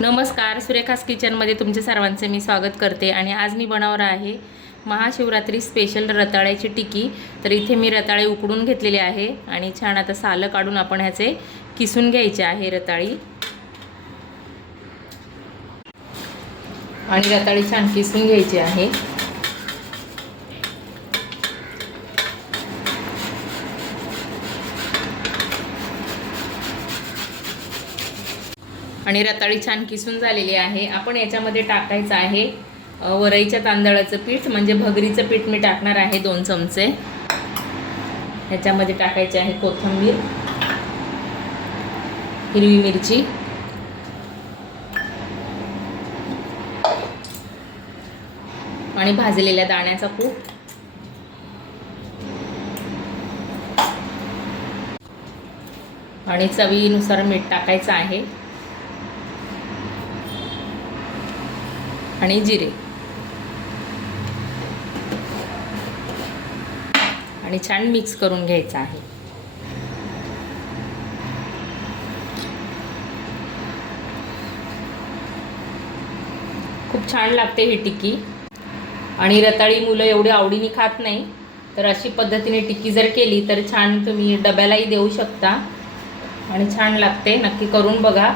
नमस्कार सुरेखास किचनमध्ये तुमचे सर्वांचे मी स्वागत करते आणि आज मी बनवणार आहे महाशिवरात्री स्पेशल रताळ्याची टिकी. तर इथे मी रताळे उकडून घेतलेले आहे आणि छान आता सालं काढून आपण ह्याचे किसून घ्यायचे आहे रताळी. आणि रताळी छान किसून घ्यायची आहे. आणि रताळी छान किसून झालेली आहे. आपण याच्यामध्ये टाकायचं आहे वरईच्या तांदळाचं पीठ म्हणजे भगरीचं पीठ मी टाकणार आहे दोन चमचे. ह्याच्यामध्ये टाकायचे आहे कोथिंबीर हिरवी मिरची. आणि भाजलेल्या दाण्याचा कूट आणि चवीनुसार मीठ टाकायचं आहे. आणि जिरे. आणि छान मिक्स करून घ्यायचं आहे. खूप छान लागते ही टिक्की. आणि रताळी मुलं एवढी आवडीने खात नाही तर अशी पद्धतीने टिक्की जर केली तर छान तुम्ही डब्यालाही देऊ शकता. आणि छान लागते नक्की करून बघा.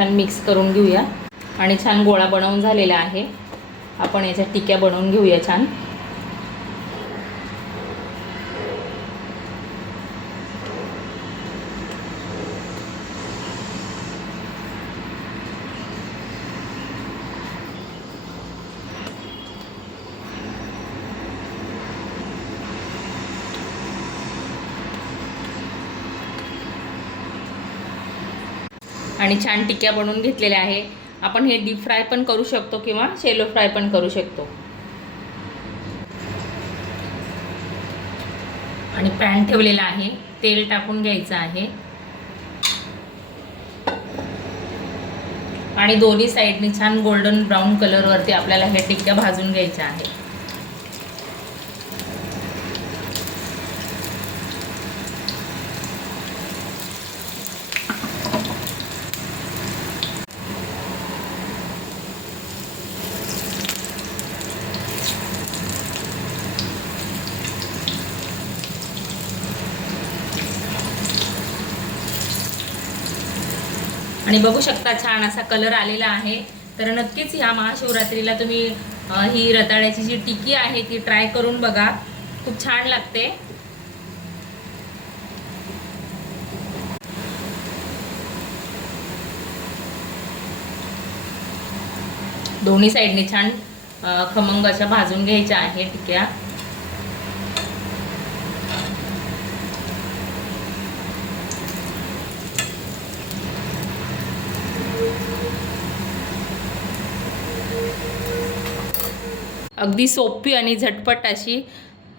छान मिक्स करून घेऊया. आणि छान गोळा बनवून झालेला आहे. आपण याच्या टिक्या बनवून घेऊया छान. आणि छान टिक्या बनवून घेतलेल्या आहे. आपण हे डीप फ्राय पण करू शकतो किंवा शेलो फ्राय पण करू शकतो. आणि पॅन ठेवलेला आहे. तेल टाकून घ्यायचं आहे. आणि दोन्ही साईडने छान गोल्डन ब्राऊन कलरवरती आपल्याला हे टिक्क्या भाजून घ्यायच्या आहे आणि बघू शकता छान असा कलर आलेला आहे. तर नक्कीच ह्या महाशिवरात्रीला तुम्ही ही रताळ्याची जी टिकी आहे ती ट्राय करून बघा. खूप छान लागते. दोन्ही साईडने छान खमंग अशा भाजून घ्यायच्या आहे टिक्या. अगदी सोपी आणि झटपट अशी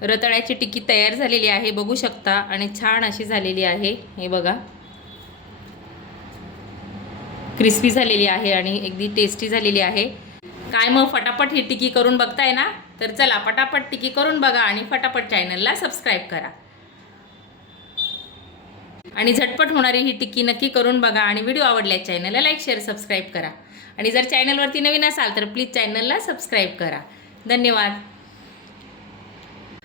रताळ्याची टिकी तयार झालेली आहे. बघू शकता आणि छान अशी झालेली आहे. हे बघा. क्रिस्पी झालेली आहे आणि अगदी टेस्टी झालेली आहे. काय मग फटाफट ही टिकी करून बघताय ना? तर चला पटापट टिकी करून बघा आणि फटाफट चॅनलला सबस्क्राईब करा. आणि झटपट होणारी ही टिक्की नक्की करून बघा आणि व्हिडिओ आवडल्यास चॅनलला लाईक शेअर सबस्क्राईब करा. आणि जर चॅनलवरती नवीन असाल तर प्लीज चॅनलला सबस्क्राईब करा. धन्यवाद.